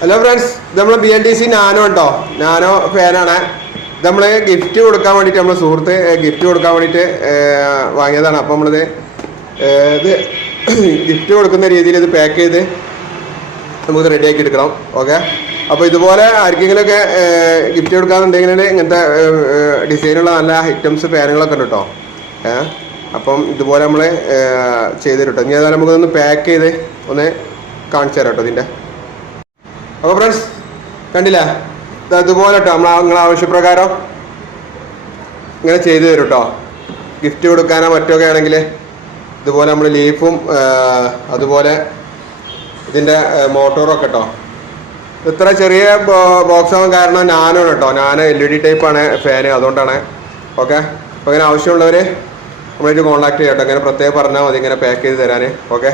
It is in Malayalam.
ഹലോ ഫ്രണ്ട്സ് നമ്മൾ B N D C nano ഉണ്ടോ? നാനോ ഫാനാണ് നമ്മൾ ഗിഫ്റ്റ് കൊടുക്കാൻ വേണ്ടിയിട്ട് നമ്മൾ സുഹൃത്ത് ഗിഫ്റ്റ് കൊടുക്കാൻ വേണ്ടിയിട്ട് വാങ്ങിയതാണ്. അപ്പോൾ നമ്മളിത് ഇത് ഗിഫ്റ്റ് കൊടുക്കുന്ന രീതിയിൽ ഇത് പാക്ക് ചെയ്ത് നമുക്ക് റെഡിയാക്കി എടുക്കണം. ഓക്കെ അപ്പോൾ ഇതുപോലെ ആർക്കെങ്കിലുമൊക്കെ ഗിഫ്റ്റ് കൊടുക്കാന്നുണ്ടെങ്കിൽ ഇങ്ങനത്തെ ഡിസൈനുള്ള നല്ല ഐറ്റംസ് ഫാനുകളൊക്കെ ഉണ്ട് കേട്ടോ ഏഹ് അപ്പം ഇതുപോലെ നമ്മൾ ചെയ്ത് തരും ഇനി ഏതായാലും നമുക്കൊന്ന് പാക്ക് ചെയ്ത് ഒന്ന് കാണിച്ചു തരാം കേട്ടോ ഇതിന്റെ അപ്പോൾ ഫ്രണ്ട്സ് കണ്ടില്ല? ഇത് അതുപോലെ കേട്ടോ നമ്മൾ നിങ്ങളെ ആവശ്യപ്രകാരം ഇങ്ങനെ ചെയ്തു തരും കേട്ടോ ഗിഫ്റ്റ് കൊടുക്കാനോ മറ്റൊക്കെ ആണെങ്കിൽ ഇതുപോലെ നമ്മൾ ലീഫും അതുപോലെ ഇതിന്റെ മോട്ടോറും ഒക്കെ കേട്ടോ ഇത്ര ചെറിയ ബോക്സ് ആവാൻ കാരണം നാനോ കേട്ടോ നാനോ എൽ ഇ ഡി ടൈപ്പാണ് ഫാന് അതുകൊണ്ടാണ്. ഓക്കെ അപ്പോൾ ഇങ്ങനെ ആവശ്യമുള്ളവർ നമ്മളായിട്ട് കോൺടാക്ട് ചെയ്യാം കേട്ടോ ഇങ്ങനെ പ്രത്യേകം പറഞ്ഞാൽ മതി ഇങ്ങനെ പാക്ക് ചെയ്ത് തരാൻ ഓക്കെ